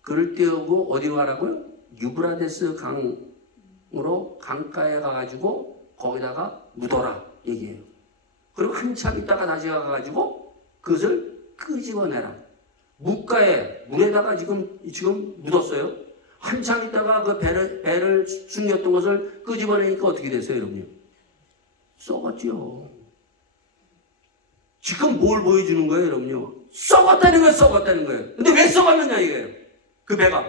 그를 띄우고 어디로 가라고요? 유브라데스 강으로 강가에 가가지고 거기다가 묻어라 얘기해요. 그리고 한참 있다가 다시 가가지고 그것을 끄집어내라. 물에다가 지금 묻었어요. 한참 있다가 그 배를 숨겼던 것을 끄집어내니까 어떻게 됐어요, 여러분요? 썩었죠. 지금 뭘 보여주는 거예요, 여러분요? 썩었다는 거예요. 근데 왜 썩었느냐 이거예요. 그 배가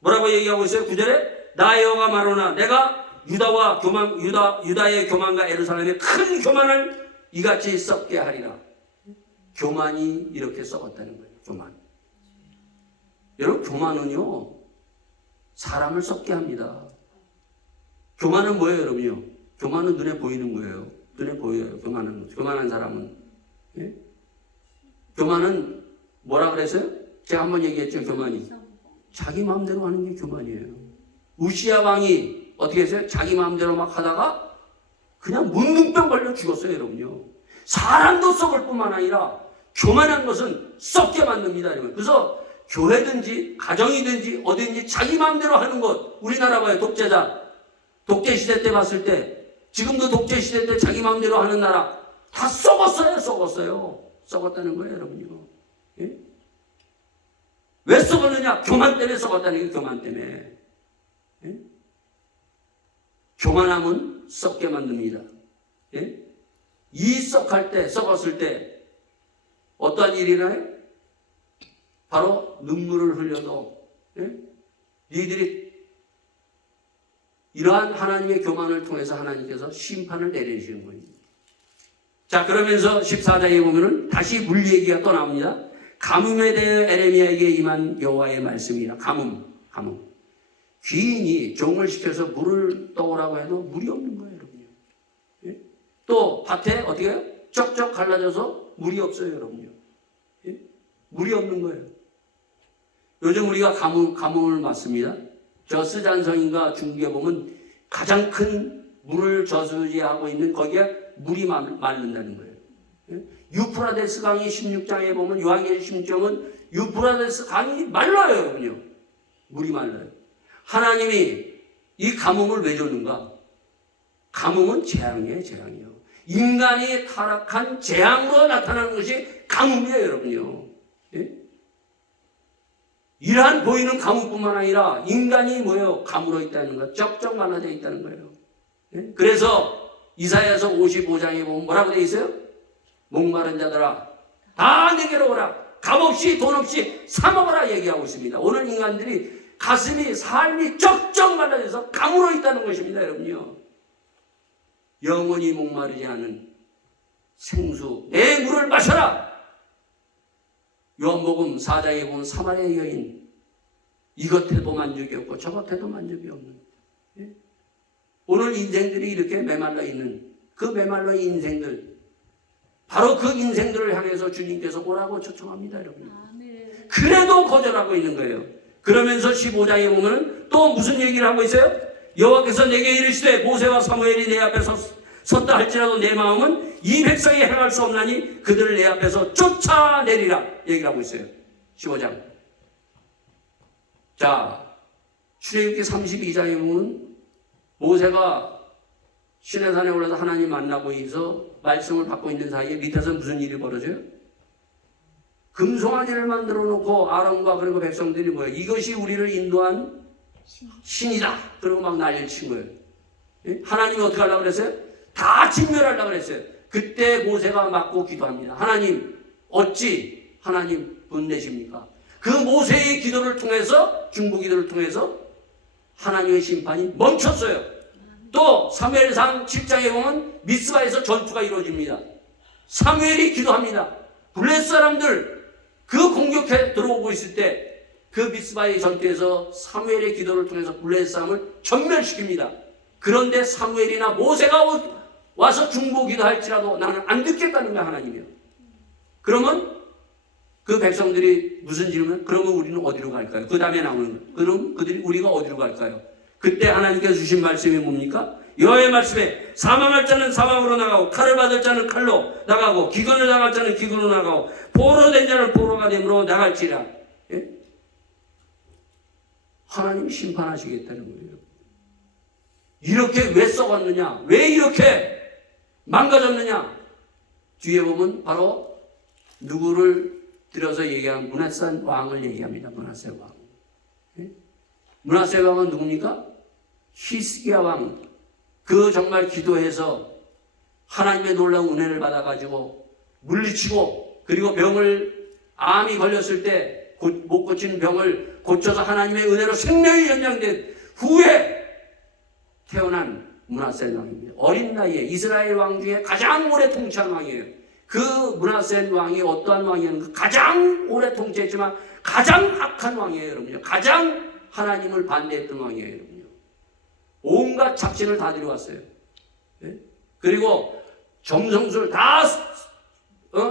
뭐라고 얘기하고 있어요? 9절에 나 여호와가 말하노라 내가 유다의 교만과 예루살렘의 큰 교만을 이같이 썩게 하리라. 교만이 이렇게 썩었다는 거예요. 교만. 여러분, 교만은요 사람을 썩게 합니다. 교만은 뭐예요, 여러분요? 교만은 눈에 보이는 거예요. 눈에 보여요. 교만한 사람은. 예? 교만은 뭐라 그랬어요? 제가 한번 얘기했죠. 교만이 자기 마음대로 하는 게 교만이에요. 우시야 왕이 어떻게 했어요? 자기 마음대로 막 하다가 그냥 문둥병 걸려 죽었어요, 여러분요. 사람도 썩을 뿐만 아니라 교만한 것은 썩게 만듭니다, 여러분. 그래서 교회든지 가정이든지 어디든지 자기 마음대로 하는 것. 우리나라 봐요, 독재자. 독재 시대 때 봤을 때, 지금도 독재 시대 때 자기 마음대로 하는 나라 다 썩었어요, 썩었어요. 썩었다는 거예요, 여러분요. 예? 왜 썩었느냐? 교만 때문에 썩었다는 게 교만 때문에. 예? 교만함은 썩게 만듭니다. 예? 이 썩었을 때 어떠한 일이 나요? 바로 눈물을 흘려도 니들이 이러한 하나님의 교만을 통해서 하나님께서 심판을 내리시는 거예요. 자, 그러면서 14장에 보면은 다시 물 얘기가 또 나옵니다. 가뭄에 대해 에레미야에게 임한 여호와의 말씀이라. 가뭄. 귀인이 종을 시켜서 물을 떠오라고 해도 물이 없는 거예요, 여러분요. 예? 또 밭에 어떻게 해요? 쩍쩍 갈라져서 물이 없어요, 여러분요. 예? 물이 없는 거예요. 요즘 우리가 가뭄을 맞습니다. 저 스잔성인가 중국에 보면 가장 큰 물을 저수지하고 있는 거기에 물이 마른다는 거예요. 예? 유프라데스 강이 16장에 보면 요한계시록 16장은 유프라데스 강이 말라요, 여러분요. 물이 말라요. 하나님이 이 가뭄을 왜 줬는가? 가뭄은 재앙이에요. 인간이 타락한 재앙으로 나타나는 것이 가뭄이에요, 여러분요. 예? 이러한 보이는 가뭄뿐만 아니라 인간이 뭐예요? 가물어 있다는 것, 쩍쩍 말라져 있다는 거예요. 예? 그래서 이사야서 55장에 보면 뭐라고 되어 있어요? 목마른 자들아 다 내게로 오라. 값 없이 돈 없이 사 먹어라 얘기하고 있습니다. 오늘 인간들이 가슴이 삶이 쩍쩍 말라져서 가물어 있다는 것입니다, 여러분요. 영원히 목마르지 않은 생수 내 물을 마셔라. 요한복음 4장에 보면 사마리아 여인 이것에도 만족이 없고 저것에도 만족이 없는. 예? 오늘 인생들이 이렇게 메말라 있는 그 메말라 인생들, 바로 그 인생들을 향해서 주님께서 오라고 초청합니다, 여러분. 그래도 거절하고 있는 거예요. 그러면서 15장에 보면 또 무슨 얘기를 하고 있어요? 여호와께서 내게 이르시되 모세와 사무엘이 내 앞에 섰다 할지라도 내 마음은 이 백성이 행할 수 없나니 그들을 내 앞에서 쫓아내리라 얘기를 하고 있어요. 15장. 자, 출애굽기 32장에 보면 모세가 시내산에 올라서 하나님 만나고 있어 말씀을 받고 있는 사이에 밑에서 무슨 일이 벌어져요? 금송아지를 만들어 놓고 아론과 그리고 백성들이 뭐예요? 이것이 우리를 인도한 신이다. 그리고 막 난리를 친 거예요. 예? 하나님이 어떻게 하려고 그랬어요? 다 진멸하려고 그랬어요. 그때 모세가 맞고 기도합니다. 하나님, 어찌 하나님 분내십니까? 그 모세의 기도를 통해서, 중보 기도를 통해서 하나님의 심판이 멈췄어요. 또 사무엘상 7장에 보면 미스바에서 전투가 이루어집니다. 사무엘이 기도합니다. 블레셋 사람들 그 공격해 들어오고 있을 때 그 미스바의 전투에서 사무엘의 기도를 통해서 블레셋 사람을 전멸시킵니다. 그런데 사무엘이나 모세가 와서 중보 기도할지라도 나는 안 듣겠다는 거야, 하나님이요. 그러면 그 백성들이 무슨 질문? 그러면 우리는 어디로 갈까요? 그 다음에 나오는 거예요. 그럼 우리가 어디로 갈까요? 그때 하나님께서 주신 말씀이 뭡니까? 여호와의 말씀에 사망할 자는 사망으로 나가고 칼을 받을 자는 칼로 나가고 기근을 당할 자는 기근으로 나가고 포로 된 자는 포로가 됨으로 나갈지라. 예? 하나님이 심판하시겠다는 거예요. 이렇게 왜 썩었느냐? 왜 이렇게 망가졌느냐? 뒤에 보면 바로 누구를 들여서 얘기하는 므낫세 왕을 얘기합니다. 므낫세 왕. 예? 므낫세 왕은 누굽니까? 히스기야 왕. 그 정말 기도해서 하나님의 놀라운 은혜를 받아가지고 물리치고 그리고 암이 걸렸을 때 못 고친 병을 고쳐서 하나님의 은혜로 생명이 연장된 후에 태어난 므낫세 왕입니다. 어린 나이에 이스라엘 왕 중에 가장 오래 통치한 왕이에요. 그 므낫세 왕이 어떠한 왕이었는가? 가장 오래 통치했지만 가장 악한 왕이에요, 여러분요. 가장 하나님을 반대했던 왕이에요, 여러분요. 온갖 잡신을 다 들여왔어요. 예? 그리고 점성술 다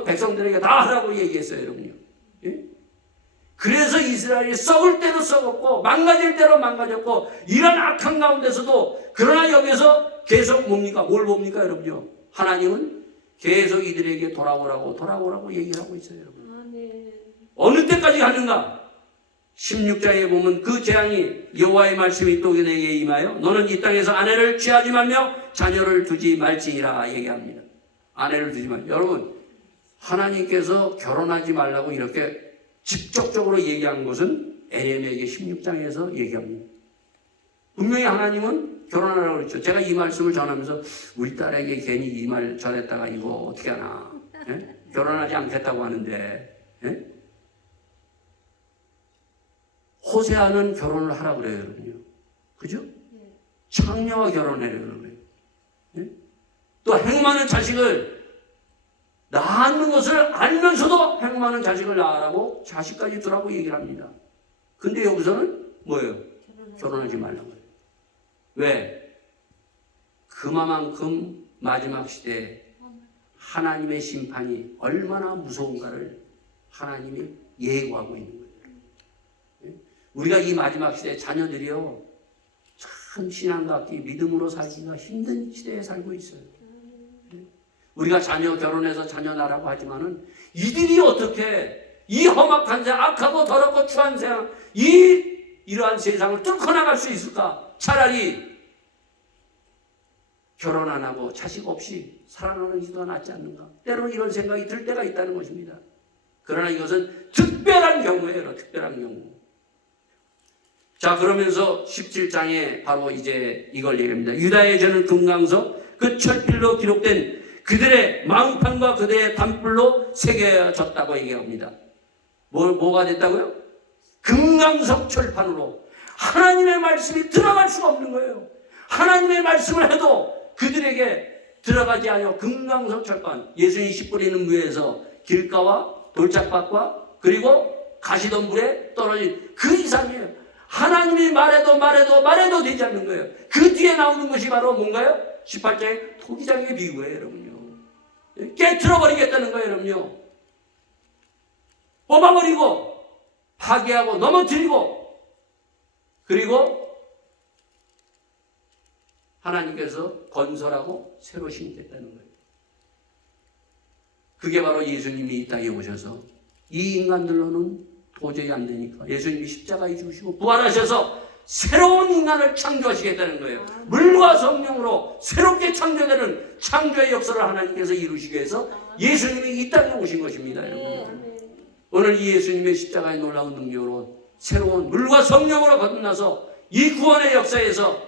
백성들에게 다 하라고 얘기했어요, 여러분요. 예? 그래서 이스라엘이 썩을 때도 썩었고 망가질 때로 망가졌고 이런 악한 가운데서도 그러나 여기서 계속 뭡니까? 뭘 봅니까, 여러분요? 하나님은 계속 이들에게 돌아오라고 얘기를 하고 있어요, 여러분. 어느 때까지 가는가? 16장에 보면 그 재앙이 여호와의 말씀이 또 내게 임하여 너는 이 땅에서 아내를 취하지 말며 자녀를 두지 말지니라 얘기합니다. 아내를 두지 말. 여러분, 하나님께서 결혼하지 말라고 이렇게 직접적으로 얘기한 것은 에레미야에게 16장에서 얘기합니다. 분명히 하나님은 결혼하라고 그랬죠. 제가 이 말씀을 전하면서 우리 딸에게 괜히 이 말 전했다가 이거 어떻게 하나? 예? 결혼하지 않겠다고 하는데 예? 호세아는 결혼을 하라고 그래요, 여러분요. 그죠? 창녀와 결혼해요, 여러분. 예? 또 행많은 자식을 낳는 것을 알면서도 행많은 자식을 낳으라고 자식까지 두라고 얘기를 합니다. 근데 여기서는 뭐예요? 결혼하지 말라고 해요. 왜? 그만큼 마지막 시대에 하나님의 심판이 얼마나 무서운가를 하나님이 예고하고 있는 거예요. 우리가 이 마지막 시대에 자녀들이요, 참 신앙답게 믿음으로 살기가 힘든 시대에 살고 있어요. 우리가 자녀 결혼해서 자녀 낳으라고 하지만은 이들이 어떻게 이 험악한 세상, 악하고 더럽고 추한 세상, 이러한 세상을 뚫고 나갈 수 있을까? 차라리 결혼 안 하고 자식 없이 살아나는 기도가 낫지 않는가? 때로는 이런 생각이 들 때가 있다는 것입니다. 그러나 이것은 특별한 경우예요. 특별한 경우. 자, 그러면서 17장에 바로 이제 이걸 얘기합니다. 유다의 저는 금강석 그 철필로 기록된 그들의 망판과 그들의 단뿔로 새겨졌다고 얘기합니다. 뭐가 됐다고요? 금강석 철판으로 하나님의 말씀이 들어갈 수가 없는 거예요. 하나님의 말씀을 해도 그들에게 들어가지 않아요. 금강석 철판. 예수님이 씨 뿌리는 무에서 길가와 돌짝밭과 그리고 가시덤불에 떨어진 그 이상이에요. 하나님이 말해도 되지 않는 거예요. 그 뒤에 나오는 것이 바로 뭔가요? 18장의 토기장의 비유예요, 여러분요. 깨트려버리겠다는 거예요, 여러분요. 뽑아버리고 파괴하고 넘어뜨리고 그리고 하나님께서 건설하고 새로 심겠다는 거예요. 그게 바로 예수님이 이 땅에 오셔서 이 인간들로는 도저히 안 되니까 예수님이 십자가에 죽으시고 부활하셔서 새로운 인간을 창조하시겠다는 거예요. 물과 성령으로 새롭게 창조되는 창조의 역사를 하나님께서 이루시기 위해서 예수님이 이 땅에 오신 것입니다, 여러분. 오늘 이 예수님의 십자가의 놀라운 능력으로 새로운 물과 성령으로 거듭나서 이 구원의 역사에서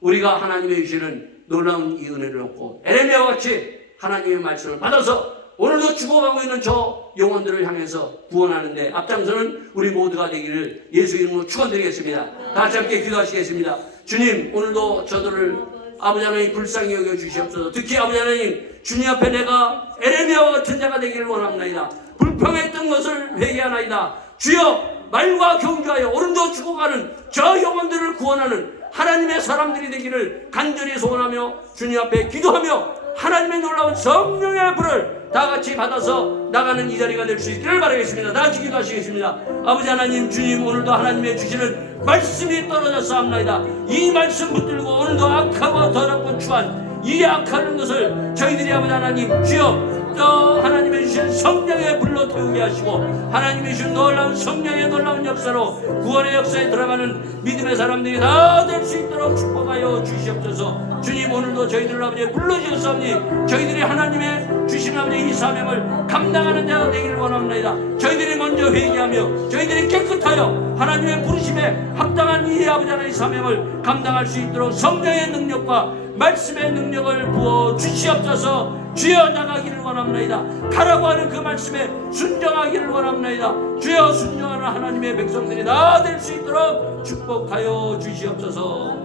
우리가 하나님의 주시는 놀라운 이 은혜를 얻고 에레미야와 같이 하나님의 말씀을 받아서 오늘도 죽어가고 있는 저 영혼들을 향해서 구원하는데 앞장서는 우리 모두가 되기를 예수 이름으로 축원드리겠습니다. 다 같이 함께 기도하시겠습니다. 주님, 오늘도 저들을 아버지 하나님 불쌍히 여겨 주시옵소서. 특히 아버지 하나님, 주님 앞에 내가 에레미야와 같은 자가 되기를 원합니다. 불평했던 것을 회개하나이다. 주여, 말과 경주하여 오늘도 죽어가는 저 영혼들을 구원하는 하나님의 사람들이 되기를 간절히 소원하며 주님 앞에 기도하며 하나님의 놀라운 성령의 불을 다 같이 받아서 나가는 이 자리가 될 수 있기를 바라겠습니다. 다 같이 기도하시겠습니다. 아버지 하나님, 주님, 오늘도 하나님의 주시는 말씀이 떨어졌사옵나이다. 이 말씀 붙들고 오늘도 악하고 더럽고 추한 이 악한 것을 저희들이 아버지 하나님 주여 또 하나님의 주신 성령의 불로 태우게 하시고 하나님의 주신 놀라운 성령의 놀라운 역사로 구원의 역사에 들어가는 믿음의 사람들이 다 될 수 있도록 축복하여 주시옵소서. 주님, 오늘도 저희들을 아버지 불러주셨사오니 저희들이 하나님의 주신 아버지 이 사명을 감당하는 자가 되기를 원합니다. 저희들이 먼저 회개하며 저희들이 깨끗하여 하나님의 부르심에 합당한 이 아버지 하나님의 사명을 감당할 수 있도록 성령의 능력과 말씀의 능력을 부어 주시옵소서. 주여 나가기를 원합나이다. 가라고 하는 그 말씀에 순종하기를 원합나이다. 주여 순종하는 하나님의 백성들이 다 될 수 있도록 축복하여 주시옵소서.